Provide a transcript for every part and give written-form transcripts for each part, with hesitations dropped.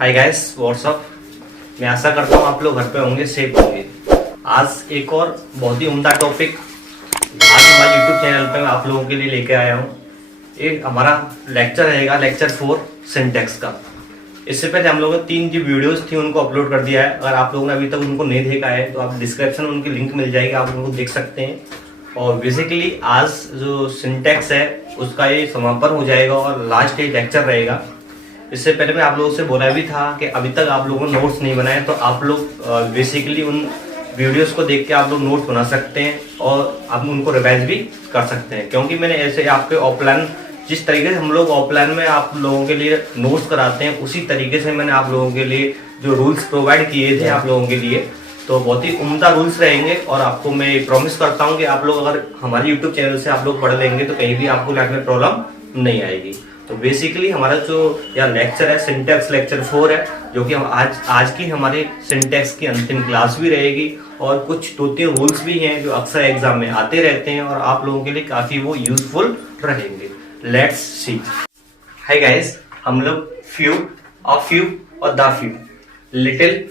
Hi guys what's up. मैं आशा करता हूँ आप लोग घर पे होंगे, सेफ होंगे। आज एक और बहुत ही उम्दा टॉपिक आज हमारे यूट्यूब चैनल पे मैं आप लोगों के लिए लेके आया हूँ। एक हमारा लेक्चर रहेगा, लेक्चर 4 सिंटैक्स का। इससे पहले हम लोगों ने 3 जो वीडियोस थी उनको अपलोड कर दिया है। अगर आप लोगों ने अभी तक उनको नहीं देखा है तो आप डिस्क्रिप्शन में उनकी लिंक मिल जाएगी, आप उनको देख सकते हैं। और बेसिकली आज जो सिंटैक्स है उसका ये समापन हो जाएगा और लास्ट ये लेक्चर रहेगा। इससे पहले मैं आप लोगों से बोला भी था कि अभी तक आप लोगों ने नोट्स नहीं बनाए तो आप लोग बेसिकली उन वीडियोस को देख के आप लोग नोट्स बना सकते हैं और आप उनको रिवाइज भी कर सकते हैं। क्योंकि मैंने ऐसे आपके ऑफलाइन जिस तरीके से हम लोग ऑफलाइन में आप लोगों के लिए नोट्स कराते हैं उसी तरीके से मैंने आप लोगों के लिए जो रूल्स प्रोवाइड किए थे आप लोगों के लिए, तो बहुत ही उम्दा रूल्स रहेंगे। और आपको मैं प्रॉमिस करता हूँ कि आप लोग अगर हमारे यूट्यूब चैनल से आप लोग पढ़ लेंगे तो कहीं भी आपको लाइफ में प्रॉब्लम नहीं आएगी। तो बेसिकली हमारा जो यह लेक्चर है सिंटैक्स लेक्चर 4 है, जो कि हम आज की हमारी सिंटैक्स की अंतिम क्लास भी रहेगी। और कुछ 2-3 रूल्स भी हैं जो अक्सर एग्जाम में आते रहते हैं और आप लोगों के लिए काफी वो यूजफुल रहेंगे। Let's see. हाय गाइस, हम लोग फ्यू और द फ्यू, लिटिल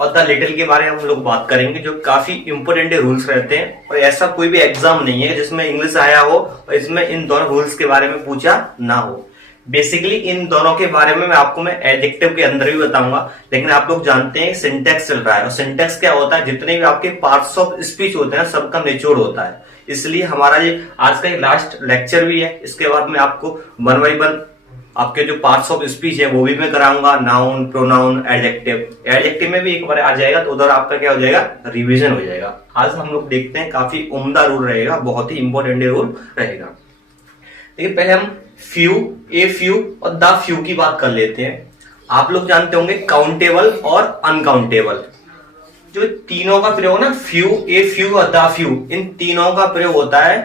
और द लिटिल के बारे में हम लोग बात करेंगे, जो काफी इंपोर्टेंट रूल्स रहते हैं। और ऐसा कोई भी एग्जाम नहीं है जिसमें इंग्लिश आया हो और इसमें इन दोनों रूल्स के बारे में पूछा ना हो। बेसिकली इन दोनों के बारे में मैं एडजेक्टिव के अंदर भी बताऊंगा, लेकिन आप लोग जानते हैं सिंटैक्स चल रहा है और सिंटैक्स क्या होता है, जितने भी आपके पार्ट्स ऑफ स्पीच होते हैं सबका निचोड़ होता है। इसलिए हमारा ये आज का लास्ट लेक्चर भी है। इसके बाद मैं आपको 1 by 1 आपके जो पार्ट्स ऑफ स्पीच है वो भी मैं कराऊंगा, नाउन, प्रोनाउन, एडजेक्टिव में भी एक बार आ जाएगा तो उधर आपका क्या हो जाएगा, रिवीजन हो जाएगा। आज हम लोग देखते हैं, काफी उम्दा रूल रहेगा, बहुत ही इंपॉर्टेंट रूल रहेगा। देखिए पहले हम फ्यू और द फ्यू की बात कर लेते हैं। आप लोग जानते होंगे काउंटेबल और अनकाउंटेबल, जो तीनों का प्रयोग ना, ए फ्यू और द फ्यू, इन तीनों का प्रयोग होता है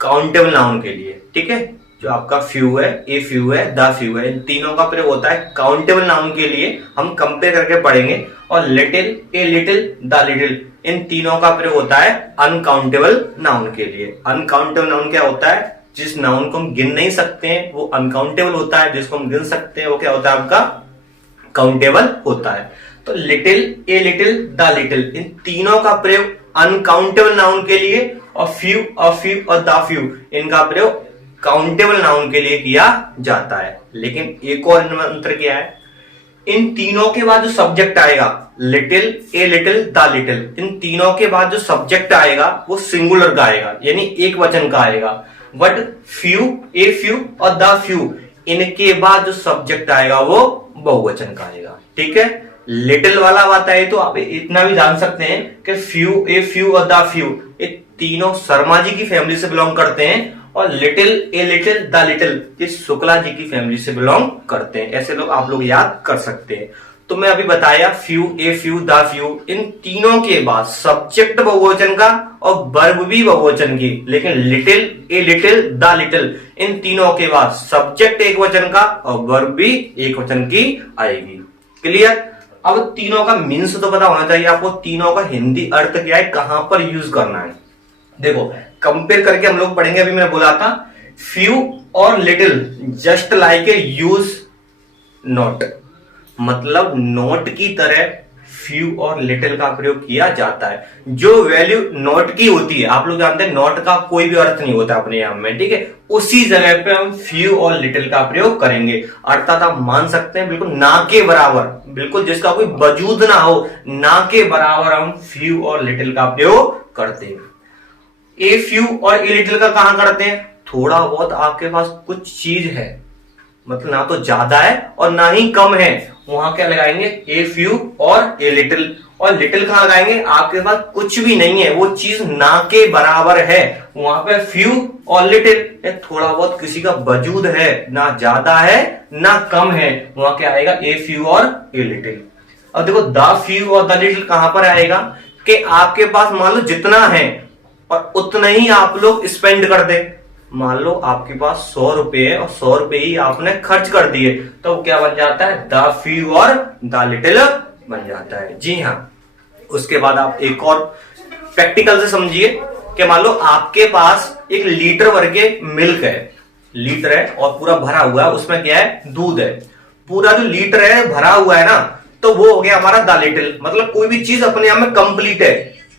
काउंटेबल नाउन के लिए। ठीक है, जो आपका फ्यू है, ए फ्यू है, द फ्यू है, इन तीनों का प्रयोग होता है काउंटेबल नाउन के लिए। हम कंपेयर करके पढ़ेंगे। और little, a little, the little, इन तीनों का प्रयोग होता है अनकाउंटेबल नाउन के लिए। अनकाउंटेबल नाउन क्या होता है, जिस नाउन को हम गिन नहीं सकते हैं वो अनकाउंटेबल होता है, जिसको हम गिन सकते हैं वो क्या होता है, आपका काउंटेबल होता है। तो little, a little, the little, इन तीनों का प्रयोग अनकाउंटेबल नाउन के लिए, और फ्यू और द फ्यू, इनका प्रयोग काउंटेबल नाउन के लिए किया जाता है। लेकिन एक और इनमें अंतर क्या है, इन तीनों के बाद जो सब्जेक्ट आएगा, little, a little, the little, इन तीनों के बाद जो सब्जेक्ट आएगा वो सिंगुलर का आएगा, यानी एक वचन का आएगा। बट फ्यू, ए फ्यू और द फ्यू, इनके बाद जो सब्जेक्ट आएगा वो बहुवचन का आएगा। ठीक है, लिटिल वाला बात है तो आप इतना भी जान सकते हैं कि फ्यू, ए फ्यू और द फ्यू, ये तीनों शर्मा जी की फैमिली से बिलोंग करते हैं। और little, a little, the little, ये शुक्ला जी की फैमिली से बिलोंग करते हैं। ऐसे लोग आप लोग याद कर सकते हैं। तो मैं अभी बताया few, a few, the few, इन तीनों के बाद सब्जेक्ट बहुवचन का और वर्ब भी बहुवचन की। लेकिन little, a little, the little, इन तीनों के बाद सब्जेक्ट एक वचन का और वर्ब भी एक वचन की आएगी। क्लियर? अब तीनों का मीन्स तो पता होना चाहिए आपको, तीनों का हिंदी अर्थ क्या है, कहां पर यूज करना है। देखो कंपेयर करके हम लोग पढ़ेंगे। अभी मैंने बोला था फ्यू और little just like a use not, मतलब नोट की तरह फ्यू और लिटिल का प्रयोग किया जाता है। जो वैल्यू नोट की होती है, आप लोग जानते हैं नोट का कोई भी अर्थ नहीं होता अपने यहां में, ठीक है, उसी जगह पे हम फ्यू और लिटिल का प्रयोग करेंगे। अर्थात आप मान सकते हैं बिल्कुल ना के बराबर, बिल्कुल जिसका कोई वजूद ना हो, ना के बराबर हम फ्यू और लिटिल का प्रयोग करते हैं। ए फ्यू और ए लिटिल का कहां करते हैं, थोड़ा बहुत आपके पास कुछ चीज है, मतलब ना तो ज्यादा है और ना ही कम है, वहां क्या लगाएंगे, ए फ्यू और ए लिटिल। और लिटिल कहां लगाएंगे, आपके पास कुछ भी नहीं है, वो चीज ना के बराबर है, वहां पे फ्यू और लिटिल, थोड़ा बहुत किसी का वजूद है, ना ज्यादा है ना कम है, वहां क्या आएगा, ए फ्यू और ए लिटिल। अब देखो द फ्यू और द लिटिल कहां पर आएगा, कि आपके पास मान लो जितना है और उतना ही आप लोग स्पेंड कर दे। मान लो आपके पास 100 रुपए है और 100 रुपए ही आपने खर्च कर दिए, तो क्या बन जाता है, द फ्यू और द लिटिल बन जाता है। जी हाँ, उसके बाद आप एक और प्रैक्टिकल से समझिए कि मान लो आपके पास 1 लीटर भर के मिल्क है, लीटर है और पूरा भरा हुआ है, उसमें क्या है, दूध है। पूरा जो लीटर है भरा हुआ है ना, तो वो हो गया हमारा द लिटिल। मतलब कोई भी चीज अपने आप में कंप्लीट है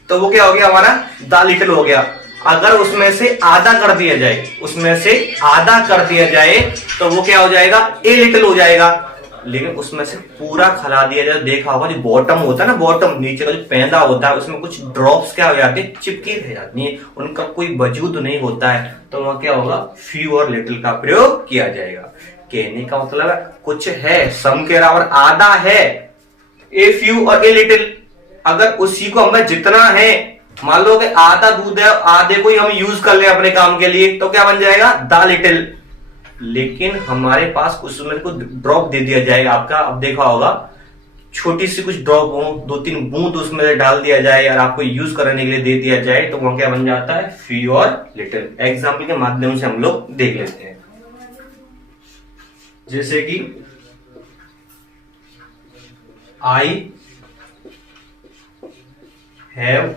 तो वो क्या हो गया हमारा द लिटिल हो गया। अगर उसमें से आधा कर दिया जाए, उसमें से आधा कर दिया जाए तो वो क्या हो जाएगा, ए लिटिल हो जाएगा। लेकिन उसमें से पूरा खिला दिया जाए, देखा होगा जो बॉटम होता है ना, बॉटम नीचे का जो पैदा होता है, उसमें कुछ ड्रॉप्स क्या हो जाते हैं, चिपकी रह जाती है, उनका कोई वजूद नहीं होता है, तो वहां क्या होगा, फ्यू और लिटिल का प्रयोग किया जाएगा। कहने का मतलब है कुछ है, सम के बराबर आधा है, ए फ्यू और ए लिटिल। अगर उसी को हमें जितना है, मान लो कि आधा दूध है, आधे को ही हम यूज कर ले अपने काम के लिए, तो क्या बन जाएगा, द लिटिल। लेकिन हमारे पास उसमें कुछ ड्रॉप दे दिया जाएगा आपका, अब देखा होगा छोटी सी कुछ ड्रॉप हो, 2-3 बूंद उसमें से डाल दिया जाए और आपको यूज करने के लिए दे दिया जाए, तो वहां क्या बन जाता है, फ्यू और लिटिल। एग्जाम्पल के माध्यम से हम लोग देख लेते हैं। जैसे कि I have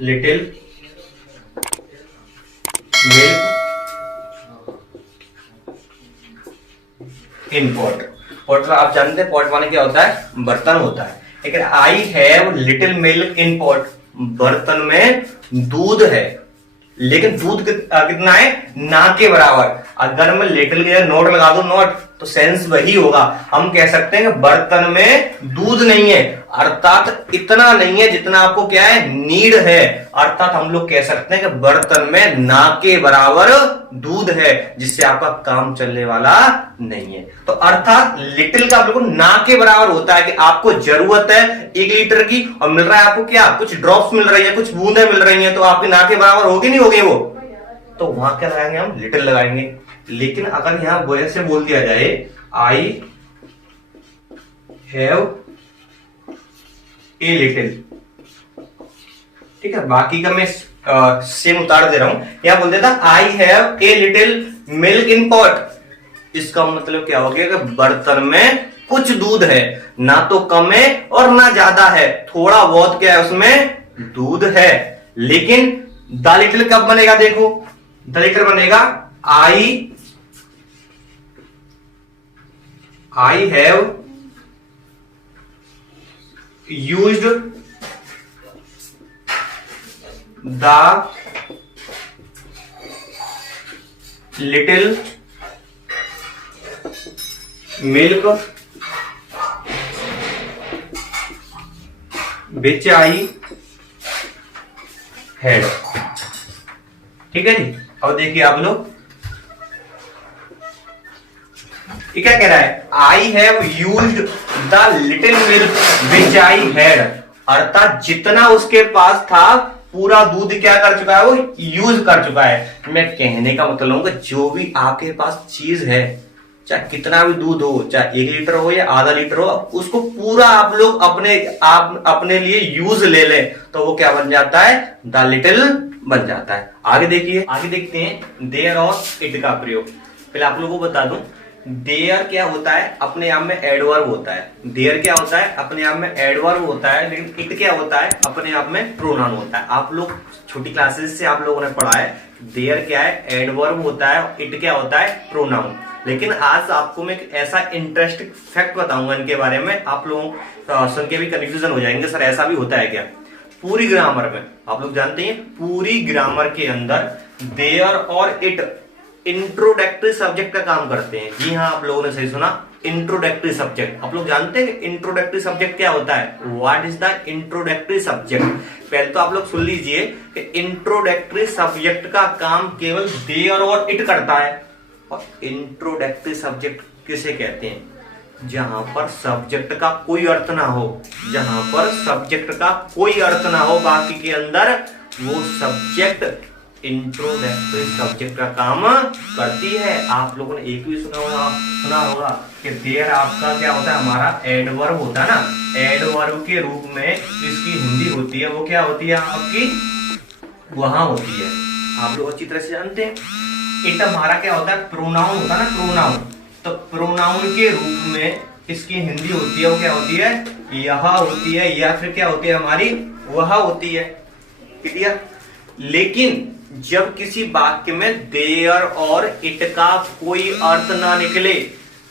little milk in pot. Pot आप जानते हैं, पॉट माने क्या होता है, बर्तन होता है। लेकिन I have little milk in pot, बर्तन में दूध है, लेकिन दूध कितना है, ना के बराबर। अगर मैं लिटिल के नोट लगा दूं, नोट, तो सेंस वही होगा। हम कह सकते हैं कि बर्तन में दूध नहीं है, अर्थात इतना नहीं है जितना आपको क्या है, नीड है। अर्थात हम लोग कह सकते हैं कि बर्तन में ना के बराबर दूध है, जिससे आपका काम चलने वाला नहीं है। तो अर्थात लिटिल का बिल्कुल ना के बराबर होता है कि आपको जरूरत है 1 लीटर की और मिल रहा है आपको क्या, कुछ ड्रॉप्स मिल रही है, कुछ बूंदें मिल रही है, तो आपकी ना के बराबर होगी नहीं होगी वो, तो वहां क्या लगाएंगे, हम लिटिल लगाएंगे। लेकिन अगर यहां बोले से बोल दिया जाए आई हैव ए लिटिल, ठीक है, बाकी का मैं सेम उतार दे रहा हूं। यहां बोल देता I have a little milk in pot, इसका मतलब क्या हो गया कि बर्तन में कुछ दूध है, ना तो कम है और ना ज्यादा है, थोड़ा बहुत क्या है उसमें दूध है। लेकिन द लिटिल कब बनेगा, देखो द लिटिल बनेगा I have used the little milk which I had. ठीक है जी। अब देखिए आप लोग, ये क्या कह रहा है, I have used the little milk which I had, अर्थात जितना उसके पास था पूरा दूध क्या कर चुका है, वो यूज कर चुका है। मैं कहने का मतलब जो भी आपके पास चीज है, चाहे कितना भी दूध हो, चाहे 1 लीटर हो या आधा लीटर हो, उसको पूरा आप लोग अपने लिए यूज ले ले, तो वो क्या बन जाता है, द लिटिल बन जाता है। आगे देखिए, आगे देखते हैं देयर और इट का प्रयोग। पहले आप लोगों को बता दूं, देयर क्या होता है, अपने आप में एडवर्ब होता है। देयर क्या होता है, अपने आप में एडवर्ब होता है। लेकिन इट क्या होता है, अपने आप में प्रोनाउन होता है। आप लोग छोटी क्लासेस से आप लोगों ने पढ़ा है, देयर क्या है, एडवर्ब होता है, इट क्या होता है, प्रोनाउन। लेकिन आज आपको मैं एक ऐसा इंटरेस्टिंग फैक्ट बताऊंगा इनके बारे में, आप लोग सुन के भी कंफ्यूजन हो जाएंगे, सर ऐसा भी होता है क्या। पूरी ग्रामर में आप लोग जानते हैं, पूरी ग्रामर के अंदर देयर और इट इंट्रोडक्टरी सब्जेक्ट का काम करते हैं। जी हाँ, आप लोगों ने सही सुना, इंट्रोडक्टरी सब्जेक्ट। आप लोग जानते हैं कि इंट्रोडक्टरी सब्जेक्ट क्या होता है, what is the introductory subject. पहले तो आप लोग सुन लीजिए कि इंट्रोडक्टरी सब्जेक्ट का काम केवल देयर और इट करता है। और इंट्रोडक्टरी सब्जेक्ट किसे कहते हैं, जहां पर सब्जेक्ट का कोई अर्थ ना हो, जहां पर सब्जेक्ट का कोई अर्थ ना हो, बाकी के अंदर वो सब्जेक्ट इंट्रोडक्टरी सब्जेक्ट का काम करती है। आप लोगों ने एक भी सुना होगा कि देयर आपका क्या होता है, हमारा एडवर्ब होता है ना, एडवर्ब के रूप में इसकी हिंदी होती है, वो क्या होती है आपकी, वहां होती है। आप लोग अच्छी तरह से जानते हैं। इट हमारा क्या होता है, प्रोनाउन होता है ना, प्रोनाउन। तो प्रोनाउन के रूप में इसकी हिंदी होती है, वो क्या होती है, यह होती है, या फिर क्या होती है हमारी, वह होती है। क्लियर। लेकिन जब किसी वाक्य में देयर और इट का कोई अर्थ ना निकले,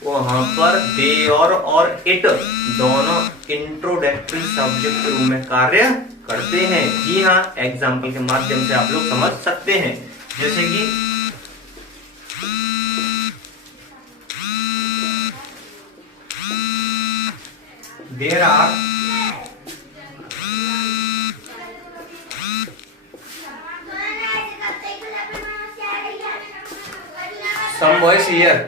वहां पर देयर और इट दोनों इंट्रोडक्टरी सब्जेक्ट के रूप में कार्य करते हैं। जी हाँ, एग्जाम्पल के माध्यम से आप लोग समझ सकते हैं। जैसे कि there are some boys here।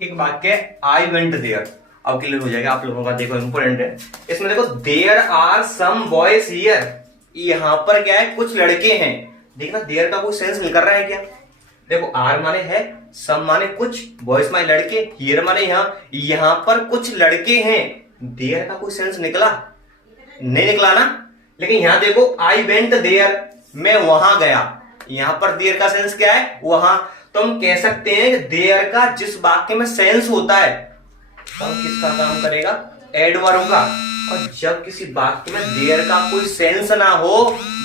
एक वाक्य आई वेंट देयर, अब क्लियर हो जाएगा आप लोगों का। देखो इंपोर्टेंट है इसमें, देखो there are some boys here, यहां पर क्या है, कुछ लड़के हैं। देखना देयर का कोई सेंस निकल रहा है क्या? देखो आर माने है, सम माने कुछ, बॉयज माने लड़के, हियर माने यहां पर कुछ लड़के हैं। देयर का कोई सेंस निकला? नहीं निकला ना। लेकिन यहां देखो आई वेंट देयर, मैं वहां गया, यहां पर देयर का सेंस क्या है? वहां। तो हम कह सकते हैं कि देयर का जिस वाक्य में सेंस होता है और किसका काम करेगा? एडवर्ब का। और जब किसी वाक्य में देयर का कोई सेंस ना हो,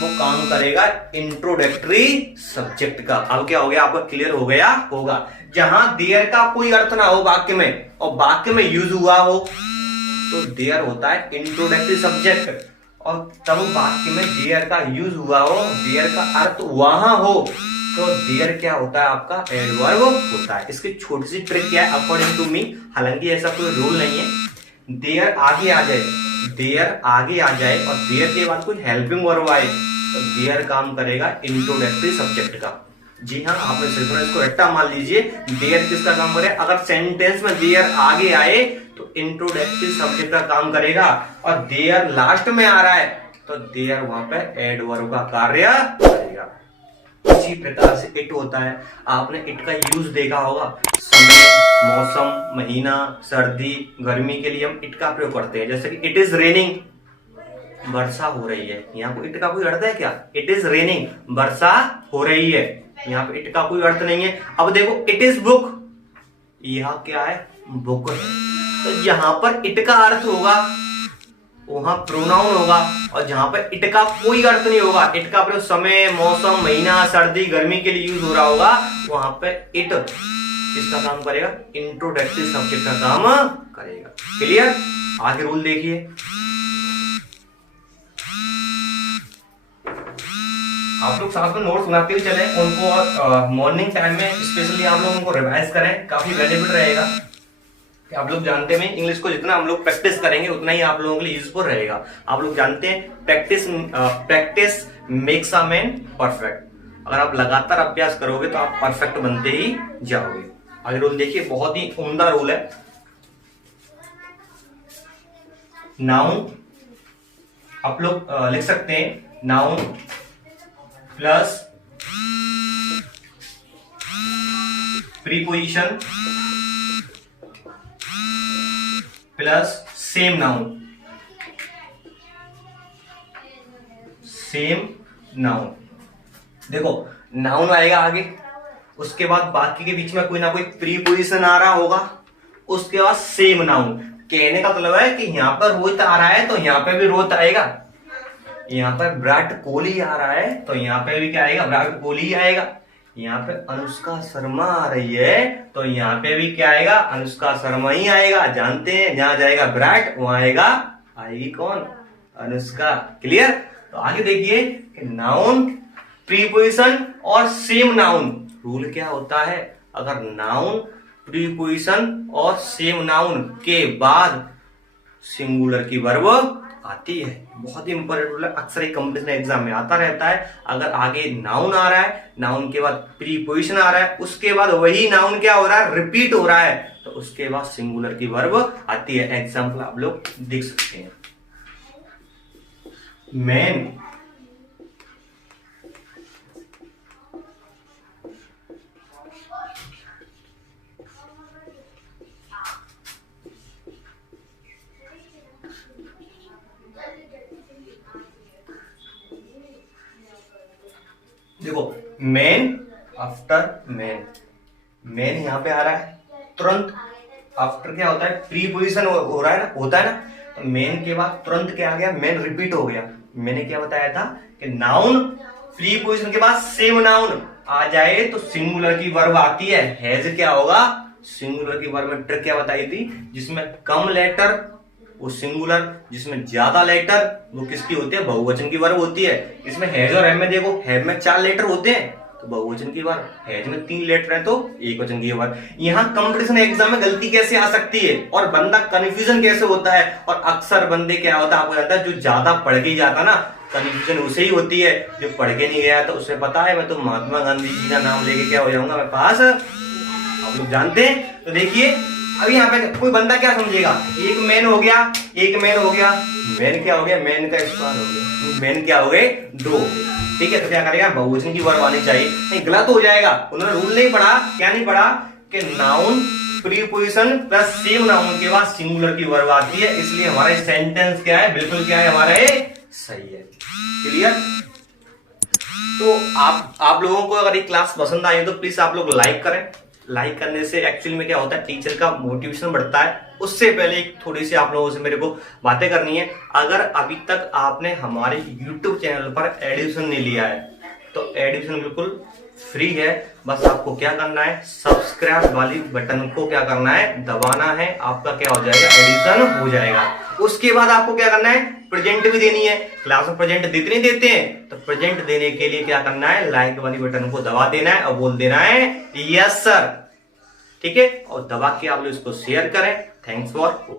वो काम करेगा इंट्रोडक्टरी सब्जेक्ट का। अब क्या हो गया? आपको क्लियर हो गया होगा। जहां देयर का कोई अर्थ ना हो वाक्य में और वाक्य में यूज हुआ हो, तो देयर होता है इंट्रोडक्टरी सब्जेक्ट। और तब वाक्य में देयर का यूज हुआ हो, देयर का अर्थ वहां हो, तो देयर क्या होता है? आपका एडवर्ब होता है। इसकी छोटी सी ट्रिक क्या है अकॉर्डिंग टू मी, हालांकि ऐसा कोई रूल नहीं है। देयर आगे आ जाए, देयर आगे आ जाए और देयर के बाद कोई हेल्पिंग वर्ब आए, तो देयर काम करेगा इंट्रोडक्टरी सब्जेक्ट का। जी हाँ, आपने सिर्फ इसको रट्टा मान लीजिए। देयर किसका काम करे? अगर सेंटेंस में देयर आगे आए तो इंट्रोडक्टरी सब्जेक्ट का काम करेगा, और देयर लास्ट में आ रहा है तो देयर वहां पे एडवर्ब का कार्य करेगा। इसी प्रकार से इट होता है। आपने इट का यूज देखा होगा, समय, मौसम, महीना, सर्दी, गर्मी के लिए हम इट का प्रयोग करते हैं। जैसे कि इट इज रेनिंग, वर्षा हो रही है। यहाँ पे इट का कोई अर्थ है क्या? इट इज रेनिंग, वर्षा हो रही है। यहाँ पे इट का कोई अर्थ नहीं है। अब देखो इट इज बुक, यह क्या है? बुक है। तो जहां पर इट का अर्थ होगा वहां प्रोनाउन होगा, और जहां पर इट का कोई अर्थ नहीं होगा, इट का प्रयोग समय, मौसम, महीना, सर्दी, गर्मी के लिए यूज हो रहा होगा, वहां पे इट किसका काम करेगा? इंट्रोडक्टरी सब्जेक्ट का काम करेगा। क्लियर? आगे रूल देखिए। आप लोग साथ में नोट सुनाते हुए चले उनको, और मॉर्निंग टाइम में स्पेशली आप लोग उनको रिवाइज करें, काफी बेनिफिट रहेगा। आप लोग जानते हैं इंग्लिश को जितना हम लोग प्रैक्टिस करेंगे उतना ही आप लोगों के लिए यूजफुल रहेगा। आप लोग जानते हैं practice makes a man perfect. अगर आप लगातार अभ्यास करोगे तो आप परफेक्ट बनते ही जाओगे। आगे रूल देखिए, बहुत ही उम्दा रूल है। नाउन आप लोग लिख सकते हैं, noun plus preposition plus same noun, same noun. देखो नाउन आएगा आगे, उसके बाद बाकी के बीच में कोई ना कोई प्रीपोजिशन आ रहा होगा, उसके बाद सेम नाउन। कहने का मतलब है कि यहां पर रोहित आ रहा है तो यहां पे भी रोहित आएगा, यहां पर विराट कोहली आ रहा है तो यहां पे भी क्या आएगा? विराट कोहली ही आएगा। यहाँ पे अनुष्का शर्मा आ रही है तो यहाँ पे भी क्या आएगा? अनुष्का शर्मा ही आएगा। जानते हैं जहां जाएगा विराट वहां आएगी कौन? अनुष्का। क्लियर? तो आगे देखिए कि नाउन, प्रीपोजिशन और सेम नाउन। रूल क्या होता है? अगर नाउन, प्रीपोजिशन और सेम नाउन के बाद सिंगुलर की वर्ब आती है, बहुत ही इंपॉर्टेंट रूल है, अक्सर ही कंपटीशन एग्जाम में आता रहता है। अगर आगे नाउन आ रहा है, नाउन के बाद प्रीपोजिशन आ रहा है, उसके बाद वही नाउन क्या हो रहा है? रिपीट हो रहा है, तो उसके बाद सिंगुलर की वर्ब आती है। एग्जाम्पल आप लोग देख सकते हैं। मैन, देखो मेन आफ्टर मेन, मेन यहाँ पे आ रहा है, तुरंत आफ्टर क्या होता है, प्रीपोजिशन हो रहा है ना, होता है ना, तो मेन के बाद तुरंत क्या आ गया, मेन रिपीट हो गया। मैंने क्या बताया था कि नाउन प्रीपोजिशन के बाद सेम नाउन आ जाए तो सिंगुलर की वर्ब आती है। हैज क्या होगा, सिंगुलर की वर्ब में ट्रिक क्या बताई थी, जिसमें कम लेटर वो सिंगुलर, जिसमें ज्यादा लेटर वो किसकी होती है, बहुवचन की वर्ब होती है। इसमें हैज और हैव में देखो, हैव में 4 लेटर होते हैं तो बहुवचन की वर्ब, हैज में 3 लेटर है तो एक वचन की वर्ब। यहाँ कंपटीशन एग्जाम में गलती कैसे आ सकती है और बंदा कंफ्यूजन कैसे होता है, और अक्सर बंदे क्या होता है आपको जाता है, जो ज्यादा पढ़ के जाता ना, कंफ्यूजन उसे ही होती है। जो पढ़ के नहीं गया तो उसे पता है मैं तो महात्मा गांधी जी का नाम लेके क्या हो जाऊंगा मैं पास, आप लोग जानते हैं। तो देखिए अभी यहाँ पे कोई बंदा क्या समझेगा, एक मैन हो गया, एक मैन हो गया, मैन क्या हो गया, मैन का स्क्वायर हो गया, मैन क्या हो गए, 2 हो गए। ठीक है, तो क्या करेगा, बहुवचन की वर्ब आनी चाहिए। नहीं गलत हो जाएगा, उन्होंने रूल नहीं पढ़ा, क्या नहीं पढ़ा कि noun preposition plus same noun के बाद सिंगुलर की वर्ब आती है, इसलिए हमारा सेंटेंस क्या है, बिल्कुल क्या है हमारा ये सही है। क्लियर। तो आप लोगों को अगर ये क्लास पसंद आई तो प्लीज आप लोग लाइक करें। लाइक करने से एक्चुअली में क्या होता है, टीचर का मोटिवेशन बढ़ता है। उससे पहले एक थोड़ी सी आप लोगों से मेरे को बातें करनी है। अगर अभी तक आपने हमारे YouTube चैनल पर एडमिशन नहीं लिया है तो एडमिशन बिल्कुल फ्री है। बस आपको क्या करना है, सब्सक्राइब वाली बटन को क्या करना है, दबाना है, आपका क्या हो जाएगा, एडमिशन हो जाएगा। उसके बाद आपको क्या करना है, प्रेजेंट भी देनी है। क्लास में प्रेजेंट देते नहीं देते हैं, तो प्रेजेंट देने के लिए क्या करना है, लाइक वाली बटन को दबा देना है और बोल देना है यस सर। ठीक है, और दबा के आप लोग इसको शेयर करें। Thanks for